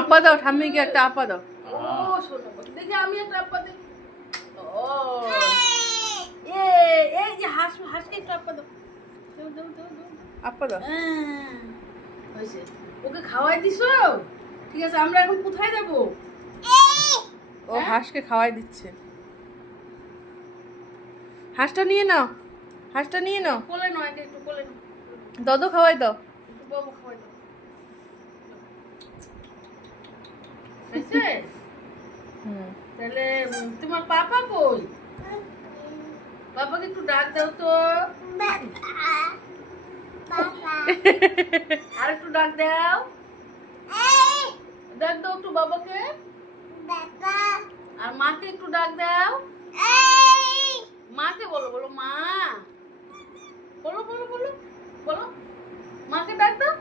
আপা দাও, ঠাম্মিকে একটা আপা দাও। ও শোনো দেখি আমি একটা আপা দিই। ও এই যে হাসকে একটু আপা দাও। দাও দাও দাও দাও। আপা দাও। হয়েছে, ওকে খাওয়াই দিছো? ঠিক আছে, আমরা এখন কোথায় যাবো? ও হাঁসকে খাওয়াই দিচ্ছে। হাঁসটা নিয়ে নাও, হাঁসটা নিয়ে নাও। কোলে নয়, একটু কোলে নাও। দাদু খাওয়াই দাও। একটু বাবু খাওয়াই দাও। হয়েছে? হুম। তাহলে তোমার পাপা কই? পাপাকে একটু ডাক দাও তো। আর একটু ডাক দাও। ডাক দাও একটু বাবাকে। আর মাকে একটু ডাক দাও। মাকে বলো, বলো মা। বলো বলো বলো বলো, মাকে ডাক দাও।